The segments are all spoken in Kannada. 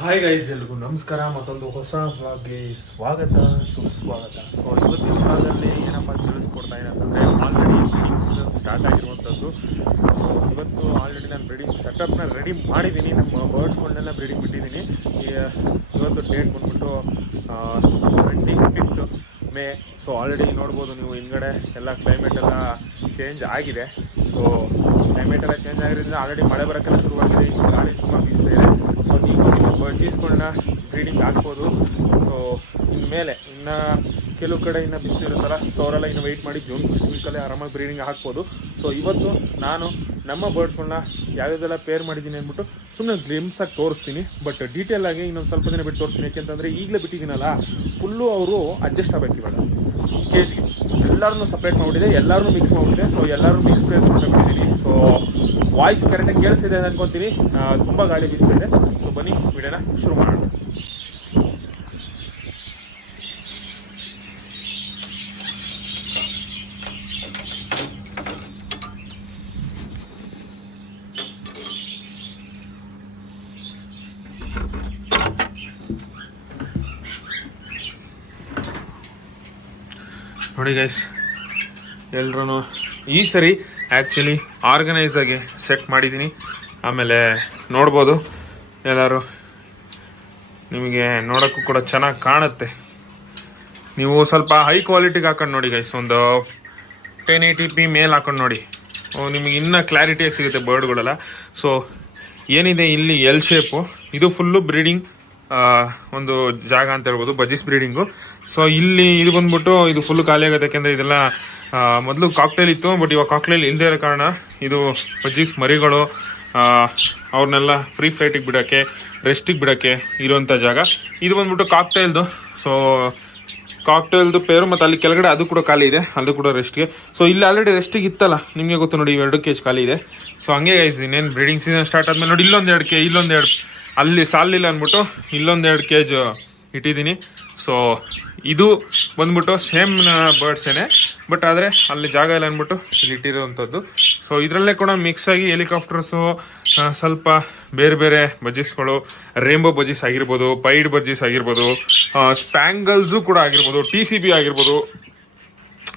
ಹಾಯ್ ಗೈಸ್, ಎಲ್ರಿಗೂ ನಮಸ್ಕಾರ. ಮತ್ತೊಂದು ಹೊಸ ವ್ಲಾಗ್ಗೆ ಸ್ವಾಗತ ಸುಸ್ವಾಗತ. ಸೊ ಇವತ್ತಿನ ಕಾಲದಲ್ಲಿ ಏನಪ್ಪ ತಿಳಿಸ್ಕೊಡ್ತಾ ಇದೆ ಅಂತಂದರೆ, ಆಲ್ರೆಡಿ ಬ್ರೀಡಿಂಗ್ ಸೀಸನ್ ಸ್ಟಾರ್ಟ್ ಆಗಿರುವಂಥದ್ದು. ಸೊ ಇವತ್ತು ಆಲ್ರೆಡಿ ನಾನು ಬ್ರೀಡಿಂಗ್ ಸೆಟಪ್ನ ರೆಡಿ ಮಾಡಿದ್ದೀನಿ. ನಮ್ಮ ಬರ್ಡ್ಸ್ಗಳನ್ನೆಲ್ಲ ಬ್ರೀಡಿಂಗ್ ಬಿಟ್ಟಿದ್ದೀನಿ. ಇವತ್ತು ಡೇಟ್ ಬಂದ್ಬಿಟ್ಟು 25th ಮೇ. ಸೊ ಆಲ್ರೆಡಿ ನೋಡ್ಬೋದು ನೀವು ಹಿಂದ್ಗಡೆ ಎಲ್ಲ ಕ್ಲೈಮೇಟ್ ಎಲ್ಲ ಚೇಂಜ್ ಆಗಿದೆ. ಸೊ ಕ್ಲೈಮೇಟ್ ಎಲ್ಲ ಚೇಂಜ್ ಆಗಿರೋದ್ರಿಂದ ಆಲ್ರೆಡಿ ಮಳೆ ಬರೋಕ್ಕೆಲ್ಲ ಶುರುವಾಗಿದೆ. ಈಗ ಗಾಳಿ ತುಂಬ ಬೀಸ್ತಾ ಇದೆ. ಸೊ ನೀವು ನಿಮ್ಮ ಬರ್ಡ್ಸ್ಗಳನ್ನ ಬ್ರೀಡಿಂಗ್ ಹಾಕ್ಬೋದು. ಸೊ ಇನ್ಮೇಲೆ ಇನ್ನು ಕೆಲವು ಕಡೆ ಇನ್ನು ಬಿಸಿಲಿರುತ್ತಲ್ಲ, ಸೊ ಅವರೆಲ್ಲ ಇನ್ನು ವೆಯ್ಟ್ ಮಾಡಿ ಜೂನ್ ಫಸ್ಟ್ ವೀಕಲ್ಲೇ ಆರಾಮಾಗಿ ಬ್ರೀಡಿಂಗ್ ಹಾಕ್ಬೋದು. ಸೊ ಇವತ್ತು ನಾನು ನಮ್ಮ ಬರ್ಡ್ಸ್ಗಳನ್ನ ಯಾವುದೆಲ್ಲ ಪೇರ್ ಮಾಡಿದ್ದೀನಿ ಅಂದ್ಬಿಟ್ಟು ಸುಮ್ಮನೆ ಗ್ಲಿಮ್ಸಾಗಿ ತೋರಿಸ್ತೀನಿ. ಬಟ್ ಡೀಟೇಲ್ ಆಗಿ ಇನ್ನೊಂದು ಸ್ವಲ್ಪ ದಿನ ಬಿಟ್ಟು ತೋರಿಸ್ತೀನಿ. ಯಾಕೆಂತಂದರೆ ಈಗಲೇ ಬಿಟ್ಟಿದ್ದೀನಲ್ಲ, ಫುಲ್ಲು ಅವರು ಅಡ್ಜಸ್ಟ್ ಆಗಬೇಕು. ಇವಾಗ ಕೇಜ್ಗೆ ಎಲ್ಲರನ್ನೂ ಸಪ್ರೇಟ್ ಮಾಡಿಬಿಟ್ಟಿದೆ, ಎಲ್ಲರೂ ಮಿಕ್ಸ್ ಮಾಡಿಬಿಟ್ಟಿದೆ. ಸೊ ಎಲ್ಲರೂ ಮಿಕ್ಸ್ ಪ್ಲೇಸ್ ಬಿಟ್ಟಿದ್ದೀನಿ. ಸೊ ವಾಯ್ಸ್ ಕರೆಕ್ಟಾಗಿ ಕೇಳಿಸ್ತಿದೆ ಅನ್ಕೊತೀನಿ. ತುಂಬ ಗಾಳಿ ಬೀಸ್ತಿದೆ. ಸೊ ಬನ್ನಿ ವಿಡಿಯೋನ ಶುರು ಮಾಡೋಣ. ನೋಡಿ ಗೈಸ್, ಎಲ್ರೂ ಈ ಸರಿ ಆ್ಯಕ್ಚುಲಿ ಆರ್ಗನೈಸ್ ಆಗಿ ಸೆಟ್ ಮಾಡಿದ್ದೀನಿ. ಆಮೇಲೆ ನೋಡ್ಬೋದು, ಎಲ್ಲರೂ ನಿಮಗೆ ನೋಡೋಕ್ಕೂ ಕೂಡ ಚೆನ್ನಾಗಿ ಕಾಣುತ್ತೆ. ನೀವು ಸ್ವಲ್ಪ ಹೈ ಕ್ವಾಲಿಟಿಗೆ ಹಾಕೊಂಡು ನೋಡಿ ಗೈಸ್, ಒಂದು 1080p ಮೇಲ್ ಹಾಕೊಂಡು ನೋಡಿ, ನಿಮಗೆ ಇನ್ನೂ ಕ್ಲಾರಿಟಿಯಾಗಿ ಸಿಗುತ್ತೆ ಬರ್ಡ್ಗಳೆಲ್ಲ. ಸೊ ಏನಿದೆ ಇಲ್ಲಿ ಎಲ್ ಶೇಪು, ಇದು ಫುಲ್ಲು ಬ್ರೀಡಿಂಗ್ ಒಂದು ಜಾಗ ಅಂತ ಹೇಳ್ಬೋದು, ಬಜೀಸ್ ಬ್ರೀಡಿಂಗು. ಸೊ ಇಲ್ಲಿ ಇದು ಬಂದ್ಬಿಟ್ಟು ಇದು ಫುಲ್ ಖಾಲಿ ಆಗುತ್ತೆ. ಯಾಕೆಂದರೆ ಇದೆಲ್ಲ ಮೊದಲು ಕಾಕ್ಟೇಲ್ ಇತ್ತು, ಬಟ್ ಇವಾಗ ಕಾಕ್ಟೇಲ್ ಇಲ್ಲದೇ ಇರೋ ಕಾರಣ ಇದು ಬಜೀಸ್ ಮರಿಗಳು ಅವ್ರನ್ನೆಲ್ಲ ಫ್ರೀ ಫ್ಲೈಟಿಗೆ ಬಿಡೋಕ್ಕೆ, ರೆಸ್ಟಿಗೆ ಬಿಡೋಕ್ಕೆ ಇರುವಂಥ ಜಾಗ. ಇದು ಬಂದ್ಬಿಟ್ಟು ಕಾಕ್ಟೇಲ್ದು. ಸೊ ಕಾಕ್ಟೇಲ್ದು ಪೇರು, ಮತ್ತು ಅಲ್ಲಿ ಕೆಳಗಡೆ ಅದು ಕೂಡ ಖಾಲಿ ಇದೆ, ಅದು ಕೂಡ ರೆಸ್ಟ್ಗೆ. ಸೊ ಇಲ್ಲಿ ಆಲ್ರೆಡಿ ರೆಸ್ಟಿಗೆ ಇತ್ತಲ್ಲ, ನಿಮಗೆ ಗೊತ್ತು ನೋಡಿ, 2 ಕೇಜ್ ಖಾಲಿ ಇದೆ. ಸೊ ಹಂಗೆ ಗೈಸ್, ಇನ್ನೇನು ಬ್ರೀಡಿಂಗ್ ಸೀಸನ್ ಸ್ಟಾರ್ಟ್ ಆದಮೇಲೆ ನೋಡಿ, ಇಲ್ಲೊಂದು ಅಲ್ಲಿ ಸಾಲಿಲ್ಲ ಅಂದ್ಬಿಟ್ಟು ಇಲ್ಲೊಂದು 2 ಕೇಜ್ ಇಟ್ಟಿದ್ದೀನಿ. ಸೊ ಇದು ಬಂದ್ಬಿಟ್ಟು ಸೇಮ್ ಬರ್ಡ್ಸೇನೆ, ಬಟ್ ಆದರೆ ಅಲ್ಲಿ ಜಾಗ ಇಲ್ಲ ಅಂದ್ಬಿಟ್ಟು ಇಲ್ಲಿ ಇಟ್ಟಿರೋವಂಥದ್ದು. ಸೊ ಇದರಲ್ಲೇ ಕೂಡ ಮಿಕ್ಸ್ ಆಗಿ ಹೆಲಿಕಾಪ್ಟರ್ಸು, ಸ್ವಲ್ಪ ಬೇರೆ ಬೇರೆ ಬಜೀಸ್ಗಳು, ರೇಂಬೋ ಬಜೀಸ್ ಆಗಿರ್ಬೋದು, ಪೈಡ್ ಬಜೀಸ್ ಆಗಿರ್ಬೋದು, ಸ್ಪ್ಯಾಂಗಲ್ಸು ಕೂಡ ಆಗಿರ್ಬೋದು, TCB ಆಗಿರ್ಬೋದು.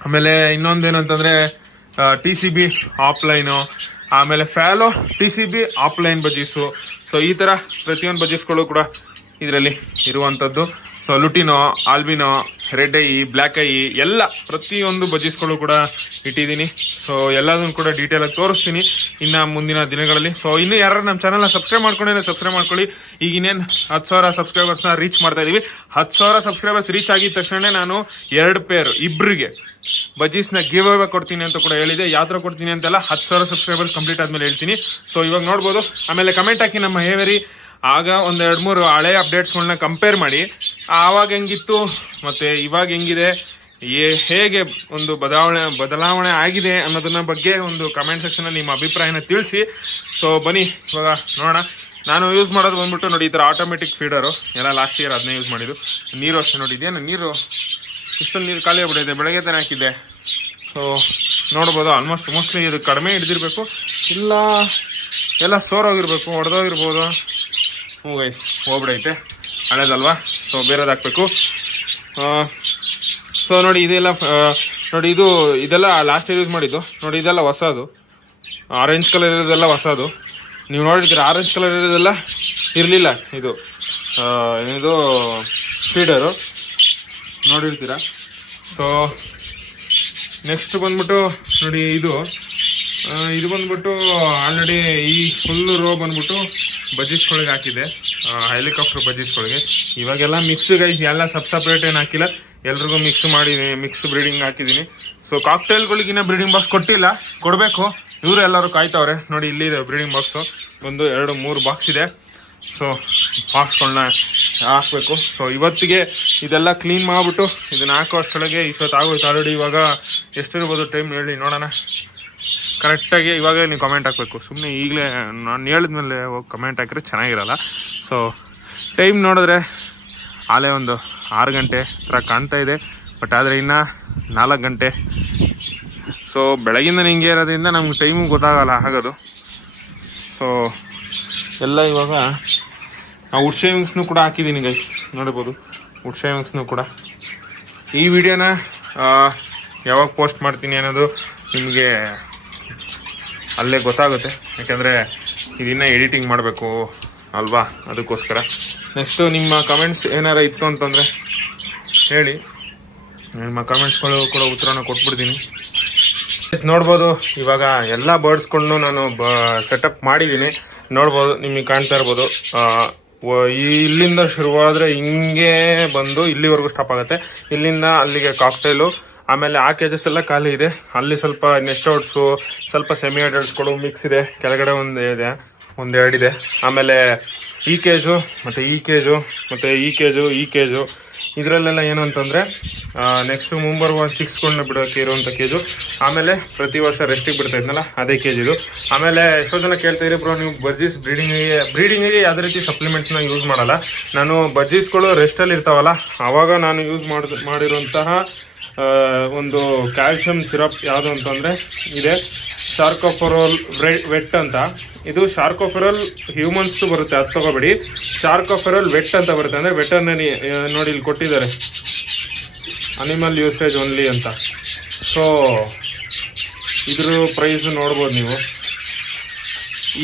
ಆಮೇಲೆ ಇನ್ನೊಂದೇನಂತಂದರೆ TCB ಆಫ್ಲೈನು, ಆಮೇಲೆ ಫ್ಯಾಲೋ TCB ಆಫ್ಲೈನ್ ಬಜೀಸು. ಸೊ ಈ ಥರ ಪ್ರತಿಯೊಂದು ಬಜೀಸ್ಗಳು ಕೂಡ ಇದರಲ್ಲಿ ಇರುವಂಥದ್ದು. So lutino, albino, red I, black I, ಎಲ್ಲ ಪ್ರತಿಯೊಂದು ಬಜೀಸ್ಗಳು ಕೂಡ ಇಟ್ಟಿದ್ದೀನಿ. ಸೊ ಎಲ್ಲದನ್ನು ಕೂಡ ಡೀಟೇಲಾಗಿ ತೋರಿಸ್ತೀನಿ ಇನ್ನು ಮುಂದಿನ ದಿನಗಳಲ್ಲಿ. ಸೊ ಇನ್ನೂ ಯಾರು ನಮ್ಮ ಚಾನಲ್ನ ಸಬ್ಸ್ಕ್ರೈಬ್ ಮಾಡ್ಕೊಂಡೇ ಸಬ್ಸ್ಕ್ರೈಬ್ ಮಾಡ್ಕೊಳ್ಳಿ. ಈಗ ಇನ್ನೇನು 10,000 ಸಬ್ಸ್ಕ್ರೈಬರ್ಸ್ನ ರೀಚ್ ಮಾಡ್ತಾ ಇದ್ದೀವಿ. 10,000 ಸಬ್ಸ್ಕ್ರೈಬರ್ಸ್ ರೀಚ್ ಆಗಿದ ತಕ್ಷಣ ನಾನು 2 ಪೇರ್ ಇಬ್ಬರಿಗೆ ಬಜೀಸ್ನ ಗಿವ್ ಅವೇ ಕೊಡ್ತೀನಿ ಅಂತ ಕೂಡ ಹೇಳಿದೆ. ಯಾವ ಥರ ಕೊಡ್ತೀನಿ ಅಂತೆಲ್ಲ 10,000 ಸಬ್ಸ್ಕ್ರೈಬರ್ಸ್ ಕಂಪ್ಲೀಟ್ ಆದಮೇಲೆ ಹೇಳ್ತೀನಿ. ಸೊ ಇವಾಗ ನೋಡ್ಬೋದು. ಆಮೇಲೆ ಕಮೆಂಟ್ ಹಾಕಿ ನಮ್ಮ ಹೇವೇರಿ ಆಗ ಒಂದು 2-3 ಹಳೆ ಅಪ್ಡೇಟ್ಸ್ಗಳನ್ನ ಕಂಪೇರ್ ಮಾಡಿ, ಆವಾಗ ಹೆಂಗಿತ್ತು ಮತ್ತು ಇವಾಗ ಹೆಂಗಿದೆ, ಹೇಗೆ ಒಂದು ಬದಲಾವಣೆ ಆಗಿದೆ ಅನ್ನೋದನ್ನ ಬಗ್ಗೆ ಒಂದು ಕಮೆಂಟ್ ಸೆಕ್ಷನಲ್ಲಿ ನಿಮ್ಮ ಅಭಿಪ್ರಾಯನ ತಿಳಿಸಿ. ಸೊ ಬನ್ನಿ ಇವಾಗ ನೋಡೋಣ. ನಾನು ಯೂಸ್ ಮಾಡೋದು ಬಂದ್ಬಿಟ್ಟು ನೋಡಿ, ಈ ಥರ ಆಟೋಮೆಟಿಕ್ ಫೀಡರು ಎಲ್ಲ ಲಾಸ್ಟ್ ಇಯರ್ ಅದನ್ನೇ ಯೂಸ್ ಮಾಡಿದ್ದು. ನೀರು ಅಷ್ಟೇ ನೋಡಿ, ಇದೇನು ನೀರು ಇಷ್ಟೊಂದು ನೀರು ಖಾಲಿ ಆಗ್ಬಿಟ್ಟಿದೆ, ಬೆಳಗ್ಗೆ ತಾನೇ ಹಾಕಿದ್ದೆ. ಸೊ ನೋಡ್ಬೋದು, ಮೋಸ್ಟ್ಲಿ ಇದು ಕಡಿಮೆ ಹಿಡಿದಿರಬೇಕು, ಇಲ್ಲ ಎಲ್ಲ ಸೋರೋಗಿರ್ಬೇಕು, ಹೊಡೆದೋಗಿರ್ಬೋದು. ಗೈಸ್ ಹೋಗ್ಬಿಡೈತೆ, ಹಳೇದಲ್ವಾ. ಸೊ ಬೇರೆದು ಹಾಕಬೇಕು. ಸೊ ನೋಡಿ ಇದೆಲ್ಲ ನೋಡಿ, ಇದೆಲ್ಲ ಲಾಸ್ಟ್ ಇಯರ್ ಯೂಸ್ ಮಾಡಿದ್ದು ನೋಡಿ. ಇದೆಲ್ಲ ಹೊಸದು, ಆರೆಂಜ್ ಕಲರ್ ಇರೋದೆಲ್ಲ ಹೊಸದು. ನೀವು ನೋಡಿದ್ದೀರ, ಆರೆಂಜ್ ಕಲರ್ ಇರೋದೆಲ್ಲ ಇರಲಿಲ್ಲ. ಇದು ಫೀಡರು ನೋಡಿರ್ತೀರ. ಸೊ ನೆಕ್ಸ್ಟ್ ಬಂದ್ಬಿಟ್ಟು ನೋಡಿ, ಇದು ಬಂದ್ಬಿಟ್ಟು ಆಲ್ರೆಡಿ ಈ ಫುಲ್ಲು ರೋ ಬಂದ್ಬಿಟ್ಟು ಬಜೀಸ್ಗಳಿಗೆ ಹಾಕಿದೆ, ಹೆಲಿಕಾಪ್ಟರ್ ಬಜೀಸ್ಗಳಿಗೆ. ಇವಾಗೆಲ್ಲ ಮಿಕ್ಸ್ ಗೈಸ್, ಎಲ್ಲ ಸಪ್ರೇಟ್ ಏನು ಹಾಕಿಲ್ಲ, ಎಲ್ರಿಗೂ ಮಿಕ್ಸ್ ಬ್ರೀಡಿಂಗ್ ಹಾಕಿದ್ದೀನಿ. ಸೊ ಕಾಕ್ಟೇಲ್ಗಳಿಗಿನ್ನ ಬ್ರೀಡಿಂಗ್ ಬಾಕ್ಸ್ ಕೊಡಬೇಕು. ಇವರು ಎಲ್ಲರೂ ಕಾಯ್ತವ್ರೆ ನೋಡಿ. ಇಲ್ಲಿದೆ ಬ್ರೀಡಿಂಗ್ ಬಾಕ್ಸು, 1, 2, 3 ಬಾಕ್ಸ್ ಇದೆ. ಸೊ ಬಾಕ್ಸ್ಗಳನ್ನ ಹಾಕಬೇಕು. ಸೊ ಇವತ್ತಿಗೆ ಇದೆಲ್ಲ ಕ್ಲೀನ್ ಮಾಡಿಬಿಟ್ಟು ಇದನ್ನು ಹಾಕೋ ಅಷ್ಟೊಳಗೆ ಆಗೋಯ್ತು ಆಲ್ರೆಡಿ. ಇವಾಗ ಎಷ್ಟಿರ್ಬೋದು ಟೈಮ್ ಹೇಳಿ ನೋಡೋಣ ಕರೆಕ್ಟಾಗಿ. ಇವಾಗ ನೀವು ಕಮೆಂಟ್ ಹಾಕಬೇಕು. ಸುಮ್ಮನೆ ಈಗಲೇ ನಾನು ಹೇಳಿದ್ಮೇಲೆ ಹೋಗಿ ಕಮೆಂಟ್ ಹಾಕಿದ್ರೆ ಚೆನ್ನಾಗಿರಲ್ಲ. ಸೊ ಟೈಮ್ ನೋಡಿದ್ರೆ ಆಲೇ ಒಂದು 6 ಗಂಟೆ ಥರ ಕಾಣ್ತಾ ಇದೆ, ಬಟ್ ಆದರೆ ಇನ್ನು 4 ಗಂಟೆ. ಸೊ ಬೆಳಗಿಂದ ಹಿಂಗೆ ಇರೋದ್ರಿಂದ ನಮ್ಗೆ ಟೈಮು ಗೊತ್ತಾಗಲ್ಲ ಆಗೋದು. ಸೊ ಎಲ್ಲ ಇವಾಗ ವುಡ್ ಶೇವಿಂಗ್ಸ್ನು ಕೂಡ ಹಾಕಿದ್ದೀನಿ ಗೈಸ್, ನೋಡ್ಬೋದು ವುಡ್ ಶೇವಿಂಗ್ಸ್ನು ಕೂಡ. ಈ ವಿಡಿಯೋನ ಯಾವಾಗ ಪೋಸ್ಟ್ ಮಾಡ್ತೀನಿ ಅನ್ನೋದು ನಿಮಗೆ ಅಲ್ಲೇ ಗೊತ್ತಾಗುತ್ತೆ, ಯಾಕೆಂದರೆ ಇದನ್ನು ಎಡಿಟಿಂಗ್ ಮಾಡಬೇಕು ಅಲ್ವಾ, ಅದಕ್ಕೋಸ್ಕರ. ನೆಕ್ಸ್ಟು ನಿಮ್ಮ ಕಮೆಂಟ್ಸ್ ಏನಾರ ಇತ್ತು ಅಂತಂದರೆ ಹೇಳಿ, ನಿಮ್ಮ ಕಮೆಂಟ್ಸ್ಗಳು ಕೂಡ ಉತ್ತರನ ಕೊಟ್ಬಿಡ್ತೀನಿ. ನೋಡ್ಬೋದು ಇವಾಗ ಎಲ್ಲ ಬರ್ಡ್ಸ್ಗಳನ್ನು ನಾನು ಸೆಟಪ್ ಮಾಡಿದ್ದೀನಿ, ನೋಡ್ಬೋದು, ನಿಮಗೆ ಕಾಣ್ತಾ ಇರ್ಬೋದು. ಇಲ್ಲಿಂದ ಶುರುವಾದರೆ ಹಿಂಗೆ ಬಂದು ಇಲ್ಲಿವರೆಗೂ ಸ್ಟಾಪ್ ಆಗುತ್ತೆ, ಇಲ್ಲಿಂದ ಅಲ್ಲಿಗೆ ಕಾಕ್ಟೈಲು. ಆಮೇಲೆ ಆ ಕೇಜಸ್ ಎಲ್ಲ ಖಾಲಿ ಇದೆ, ಅಲ್ಲಿ ಸ್ವಲ್ಪ ನೆಸ್ಟ್ ಔಟ್ಸು, ಸ್ವಲ್ಪ ಸೆಮಿ ಅಡಲ್ಟ್ಸ್ಗಳು ಮಿಕ್ಸ್ ಇದೆ, ಕೆಳಗಡೆ ಒಂದೆರಡು ಇದೆ. ಆಮೇಲೆ ಈ ಕೇಜು ಮತ್ತು ಈ ಕೇಜು ಮತ್ತು ಈ ಕೇಜು ಇದರಲ್ಲೆಲ್ಲ ಏನು ಅಂತಂದರೆ ನೆಕ್ಸ್ಟು ಮುಂಬರುವ ಚಿಕ್ಸ್ಗಳನ್ನ ಬಿಡೋಕ್ಕೆ ಇರುವಂಥ ಕೇಜು. ಆಮೇಲೆ ಪ್ರತಿ ವರ್ಷ ರೆಸ್ಟಿಗೆ ಬಿಡ್ತಾ ಇದ್ನಲ್ಲ ಅದೇ ಕೇಜಿದು. ಆಮೇಲೆ ಎಷ್ಟೋ ಜನ ಕೇಳ್ತಾಯಿರಿ ಬ್ರೋ, ನೀವು ಬಜ್ಜೀಸ್ ಬ್ರೀಡಿಂಗಿಗೆ ಯಾವುದೇ ರೀತಿ ಸಪ್ಲಿಮೆಂಟ್ಸ್ನ ಯೂಸ್ ಮಾಡಲ್ಲ. ನಾನು ಬಜ್ಜೀಸ್ಗಳು ರೆಸ್ಟಲ್ಲಿ ಇರ್ತಾವಲ್ಲ ಆವಾಗ ನಾನು ಯೂಸ್ ಮಾಡಿರುವಂತಹ ಒಂದು ಕ್ಯಾಲ್ಶಿಯಂ ಸಿರಪ್ ಯಾವುದು ಅಂತಂದರೆ ಇದೆ ಶಾರ್ಕೋಫೆರೋಲ್ ವೆಟ್ ಅಂತ. ಇದು ಶಾರ್ಕೋಫೆರೋಲ್ ಹ್ಯೂಮನ್ಸ್ದು ಬರುತ್ತೆ, ಅದು ತೊಗೋಬೇಡಿ. ಶಾರ್ಕೋಫೆರೋಲ್ ವೆಟ್ ಅಂತ ಬರುತ್ತೆ, ಅಂದರೆ ವೆಟರ್ನರಿ ನೋಡಿ ಇಲ್ಲಿ ಕೊಟ್ಟಿದ್ದಾರೆ, ಅನಿಮಲ್ ಯೂಸೇಜ್ ಓನ್ಲಿ ಅಂತ. ಸೊ ಇದ್ರ ಪ್ರೈಸು ನೋಡ್ಬೋದು ನೀವು.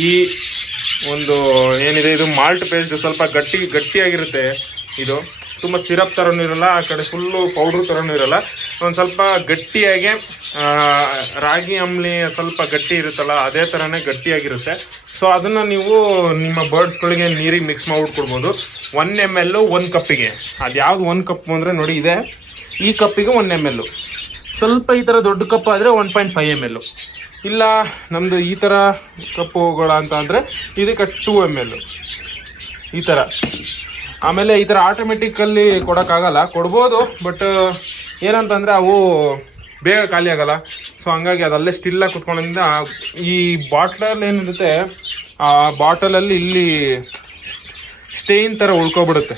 ಈ ಒಂದು ಏನಿದೆ ಇದು ಮಾಲ್ಟ್ ಬೇಸ್ಡ್, ಸ್ವಲ್ಪ ಗಟ್ಟಿಯಾಗಿರುತ್ತೆ. ಇದು ತುಂಬ ಸಿರಪ್ ಥರನೂ ಇರಲ್ಲ, ಆ ಕಡೆ ಫುಲ್ಲು ಪೌಡ್ರ್ ಥರನೂ ಇರಲ್ಲ, ಒಂದು ಸ್ವಲ್ಪ ಗಟ್ಟಿಯಾಗಿ ರಾಗಿ ಅಂಬ್ಲಿ ಸ್ವಲ್ಪ ಗಟ್ಟಿ ಇರುತ್ತಲ್ಲ ಅದೇ ಥರನೇ ಗಟ್ಟಿಯಾಗಿರುತ್ತೆ. ಸೊ ಅದನ್ನು ನೀವು ನಿಮ್ಮ ಬರ್ಡ್ಸ್ಗಳಿಗೆ ನೀರಿಗೆ ಮಿಕ್ಸ್ ಮಾಡಿಬಿಟ್ಕೊಡ್ಬೋದು. 1 ml 1 ಕಪ್ಪಿಗೆ. ಅದು ಯಾವುದು 1 ಕಪ್ ಅಂದರೆ ನೋಡಿ ಇದೆ, ಈ ಕಪ್ಪಿಗೆ 1 ml. ಸ್ವಲ್ಪ ಈ ಥರ ದೊಡ್ಡ ಕಪ್ ಆದರೆ 1.5 ml. ಇಲ್ಲ ನಮ್ಮದು ಈ ಥರ ಕಪ್ಪುಗಳ ಅಂತ ಅಂದರೆ ಇದಕ್ಕೆ 2 ml ಈ ಥರ. ಆಮೇಲೆ ಈ ಥರ ಆಟೋಮೆಟಿಕಲ್ಲಿ ಕೊಡೋಕ್ಕಾಗಲ್ಲ, ಕೊಡ್ಬೋದು, ಬಟ್ ಏನಂತಂದರೆ ಅವು ಬೇಗ ಖಾಲಿ ಆಗಲ್ಲ. ಸೊ ಹಂಗಾಗಿ ಅದಲ್ಲೇ ಸ್ಟಿಲ್ಲಾಗಿ ಕುತ್ಕೊಳ್ಳೋದ್ರಿಂದ ಈ ಬಾಟ್ಲಲ್ಲಿ ಏನಿರುತ್ತೆ ಆ ಬಾಟಲಲ್ಲಿ ಇಲ್ಲಿ ಸ್ಟೇನ್ ಥರ ಉಳ್ಕೊಬಿಡುತ್ತೆ.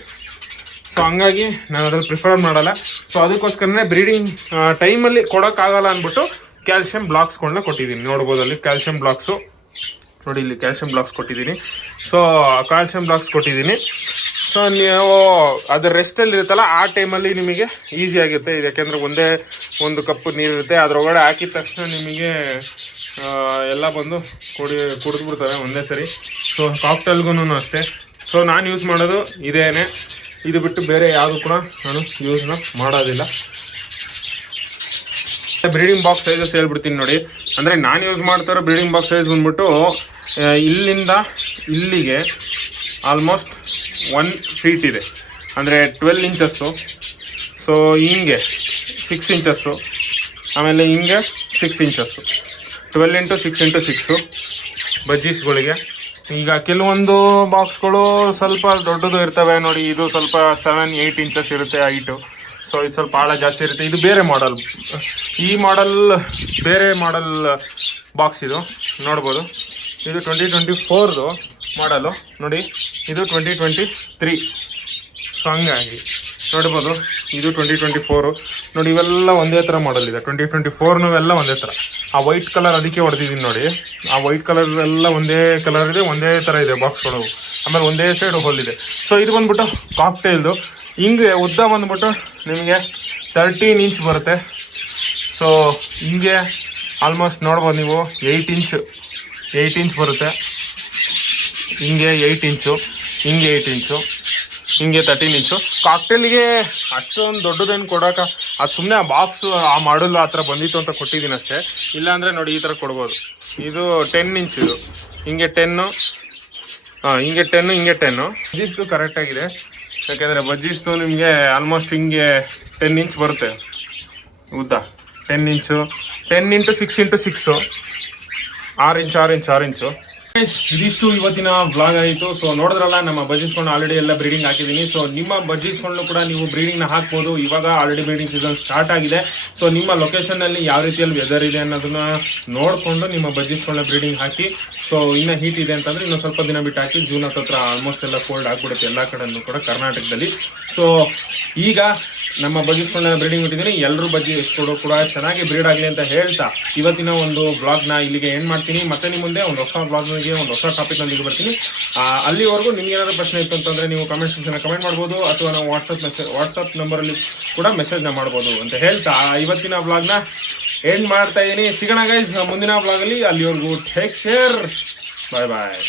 ಸೊ ಹಂಗಾಗಿ ನಾನು ಅದ್ರಲ್ಲಿ ಪ್ರಿಫರ್ ಮಾಡಲ್ಲ. ಸೊ ಅದಕ್ಕೋಸ್ಕರನೇ ಬ್ರೀಡಿಂಗ್ ಟೈಮಲ್ಲಿ ಕೊಡೋಕ್ಕಾಗಲ್ಲ ಅಂದ್ಬಿಟ್ಟು ಕ್ಯಾಲ್ಶಿಯಂ ಬ್ಲಾಕ್ಸ್ಗಳನ್ನ ಕೊಟ್ಟಿದ್ದೀನಿ. ನೋಡ್ಬೋದು ಅಲ್ಲಿ ಕ್ಯಾಲ್ಶಿಯಂ ಬ್ಲಾಕ್ಸು ನೋಡಿ, ಇಲ್ಲಿ ಕ್ಯಾಲ್ಶಿಯಂ ಬ್ಲಾಕ್ಸ್ ಕೊಟ್ಟಿದ್ದೀನಿ. ಸೊ ಕ್ಯಾಲ್ಶಿಯಂ ಬ್ಲಾಕ್ಸ್ ಕೊಟ್ಟಿದ್ದೀನಿ. ಸೊ ನೀವು ಅದು ರೆಸ್ಟಲ್ಲಿ ಇರುತ್ತಲ್ಲ ಆ ಟೈಮಲ್ಲಿ ನಿಮಗೆ ಈಸಿ ಆಗುತ್ತೆ. ಇದು ಯಾಕೆಂದರೆ ಒಂದೇ ಒಂದು ಕಪ್ಪು ನೀರಿರುತ್ತೆ, ಅದರೊಳಗಡೆ ಹಾಕಿದ ತಕ್ಷಣ ನಿಮಗೆ ಎಲ್ಲ ಬಂದು ಕುಡಿದ್ಬಿಡ್ತವೆ ಒಂದೇ ಸರಿ. ಸೊ ಕಾಕ್ಟೈಲ್ಗೂ ಅಷ್ಟೇ. ಸೊ ನಾನು ಯೂಸ್ ಮಾಡೋದು ಇದೇನೆ, ಇದು ಬಿಟ್ಟು ಬೇರೆ ಯಾವುದು ಕೂಡ ನಾನು ಯೂಸ್ನ ಮಾಡೋದಿಲ್ಲ. ಬ್ರೀಡಿಂಗ್ ಬಾಕ್ಸ್ ಸೈಜಸ್ ಹೇಳ್ಬಿಡ್ತೀನಿ ನೋಡಿ. ಅಂದರೆ ನಾನು ಯೂಸ್ ಮಾಡ್ತಾರೋ ಬ್ರೀಡಿಂಗ್ ಬಾಕ್ಸ್ ಸೈಜ್ ಬಂದ್ಬಿಟ್ಟು ಇಲ್ಲಿಂದ ಇಲ್ಲಿಗೆ ಆಲ್ಮೋಸ್ಟ್ 1 feet ಇದೆ, ಅಂದರೆ 12 ಇಂಚಸ್ಸು. ಸೊ ಹಿಂಗೆ 6 ಇಂಚಸ್ಸು, ಆಮೇಲೆ ಹಿಂಗೆ 6 ಇಂಚಸ್ಸು, 12 × 6 × 6 ಬಜ್ಜೀಸ್ಗಳಿಗೆ. ಈಗ ಕೆಲವೊಂದು ಬಾಕ್ಸ್ಗಳು ಸ್ವಲ್ಪ ದೊಡ್ಡದು ಇರ್ತವೆ ನೋಡಿ, ಇದು ಸ್ವಲ್ಪ 7-8 ಇಂಚಸ್ ಇರುತ್ತೆ ಹೈಟು. ಸೊ ಇದು ಸ್ವಲ್ಪ ಆಳ ಜಾಸ್ತಿ ಇರುತ್ತೆ. ಇದು ಬೇರೆ ಮಾಡೆಲ್, ಈ ಮಾಡೆಲ್ ಬೇರೆ ಮಾಡೆಲ್ ಬಾಕ್ಸ್ ಇದು ನೋಡ್ಬೋದು. ಇದು 2024 ಮಾಡಲು ನೋಡಿ, ಇದು 2023. ಸೊ ಹಂಗಾಗಿ ನೋಡ್ಬೋದು, ಇದು 2024 ನೋಡಿ. ಇವೆಲ್ಲ ಒಂದೇ ಥರ ಮಾಡಲ್ ಇದೆ. 2024 ಎಲ್ಲ ಒಂದೇ ಥರ. ಆ ವೈಟ್ ಕಲರ್ ಅದಕ್ಕೆ ಹೊಡೆದಿದ್ದೀನಿ ನೋಡಿ, ಆ ವೈಟ್ ಕಲರ್ ಎಲ್ಲ ಒಂದೇ ಕಲರ್ ಇದೆ, ಒಂದೇ ಥರ ಇದೆ ಬಾಕ್ಸ್ಗಳು. ಆಮೇಲೆ ಒಂದೇ ಸೈಡ್ ಹೋಲ್ ಇದೆ. ಸೊ ಇದು ಬಂದ್ಬಿಟ್ಟು ಕಾಕ್ಟೈಲ್ದು. ಹಿಂಗೆ ಉದ್ದ ಬಂದ್ಬಿಟ್ಟು ನಿಮಗೆ 13 ಇಂಚ್ ಬರುತ್ತೆ. ಸೊ ಹಿಂಗೆ ಆಲ್ಮೋಸ್ಟ್ ನೋಡ್ಬೋದು ನೀವು 8 ಇಂಚ್ ಬರುತ್ತೆ. ಹಿಂಗೆ 8 ಇಂಚು, ಹಿಂಗೆ 8 ಇಂಚು, ಹಿಂಗೆ 13 ಇಂಚು. ಕಾಕ್ಟೇಲ್ಗೆ ಅಷ್ಟೊಂದು ದೊಡ್ಡದೇನು ಕೊಡೋಕೆ, ಅದು ಸುಮ್ಮನೆ ಆ ಬಾಕ್ಸು ಆ ಮಾಡಲು ಆ ಥರ ಬಂದಿತ್ತು ಅಂತ ಕೊಟ್ಟಿದ್ದೀನಿ ಅಷ್ಟೇ. ಇಲ್ಲಾಂದರೆ ನೋಡಿ ಈ ಥರ ಕೊಡ್ಬೋದು. ಇದು 10 ಇಂಚ್, ಇದು ಹಿಂಗೆ 10, ಹಿಂಗೆ 10, ಹಿಂಗೆ 10. ಬಜ್ಜೀಸ್ದು ಕರೆಕ್ಟಾಗಿದೆ, ಯಾಕೆಂದರೆ ಬಜ್ಜೀಸ್ದು ನಿಮಗೆ ಆಲ್ಮೋಸ್ಟ್ ಹಿಂಗೆ 10 ಇಂಚ್ ಬರುತ್ತೆ ಉದ್ದ. 10 ಇಂಚು, 10 × 6 × 6, 6 ಇಂಚು. ಇದಿಷ್ಟು ಇವತ್ತಿನ ವ್ಲಾಗ್ ಆಯಿತು. ಸೊ ನೋಡಿದ್ರಲ್ಲ, ನಮ್ಮ ಬಜ್ಜೀಸ್ಕೊಂಡು ಆಲ್ರೆಡಿ ಎಲ್ಲ ಬ್ರೀಡಿಂಗ್ ಹಾಕಿದ್ದೀನಿ. ಸೊ ನಿಮ್ಮ ಬಜ್ಜೀಸ್ಕೊಂಡು ಕೂಡ ನೀವು ಬ್ರೀಡಿಂಗ್ನ ಹಾಕ್ಬೋದು. ಇವಾಗ ಆಲ್ರೆಡಿ ಬ್ರೀಡಿಂಗ್ ಸೀಸನ್ ಸ್ಟಾರ್ಟ್ ಆಗಿದೆ. ಸೊ ನಿಮ್ಮ ಲೊಕೇಶನ್ನಲ್ಲಿ ಯಾವ ರೀತಿಯಲ್ಲಿ ವೆದರ್ ಇದೆ ಅನ್ನೋದನ್ನ ನೋಡಿಕೊಂಡು ನಿಮ್ಮ ಬಜ್ಜೀಸ್ಗಳನ್ನ ಬ್ರೀಡಿಂಗ್ ಹಾಕಿ. ಸೊ ಇನ್ನು ಹೀಟ್ ಇದೆ ಅಂತಂದರೆ ಇನ್ನೂ ಸ್ವಲ್ಪ ದಿನ ಬಿಟ್ಟು ಹಾಕಿ. ಜೂನ್ ಹತ್ರ ಆಲ್ಮೋಸ್ಟ್ ಎಲ್ಲ ಕೋಲ್ಡ್ ಆಗಿಬಿಡುತ್ತೆ ಎಲ್ಲ ಕಡೆಯೂ ಕೂಡ ಕರ್ನಾಟಕದಲ್ಲಿ. ಸೊ ಈಗ ನಮ್ಮ ಬಜ್ಜೀಸ್ಗಳನ್ನ ಬ್ರೀಡಿಂಗ್ ಬಿಟ್ಟಿದ್ದೀನಿ. ಎಲ್ಲರೂ ಬಜ್ಜೀಸ್ಗಳು ಕೂಡ ಚೆನ್ನಾಗಿ ಬ್ರೀಡ್ ಆಗಲಿ ಅಂತ ಹೇಳ್ತಾ ಇವತ್ತಿನ ಒಂದು ವ್ಲಾಗ್ನ ಇಲ್ಲಿಗೆ ಎಂಡ್ ಮಾಡ್ತೀನಿ. ಮತ್ತೆ ನಿಮ್ಮ ಮುಂದೆ ಒಂದು ಹೊಸ ವ್ಲಾಗ್ನೊಂದಿಗೆ ಜೊತೆಗೆ ಒಂದು ಹೊಸ ಟಾಪಿಕ್ ನೊಂದಿಗೆ ಬರ್ತೀನಿ. ಅಲ್ಲಿವರೆಗೂ ನಿಮ್ಗೆ ಏನಾದರೂ ಪ್ರಶ್ನೆ ಇತ್ತು ಅಂತಂದರೆ ನೀವು ಕಮೆಂಟ್ ಸೆಕ್ಷನ್ ಕಮೆಂಟ್ ಮಾಡ್ಬೋದು, ಅಥವಾ ನಾವು ವಾಟ್ಸಪ್ ನಂಬರಲ್ಲಿ ಕೂಡ ಮೆಸೇಜ್ನ ಮಾಡ್ಬೋದು ಅಂತ ಹೇಳ್ತಾ ಇವತ್ತಿನ ವ್ಲಾಗ್ನ ಎಂಡ್ ಮಾಡ್ತಾ ಇದ್ದೀನಿ. ಸಿಗೋಣ ಗೈಸ್ ಮುಂದಿನ ವ್ಲಾಗಲ್ಲಿ. ಅಲ್ಲಿವರೆಗೂ ಟೇಕ್ ಕೇರ್, ಬಾಯ್ ಬಾಯ್.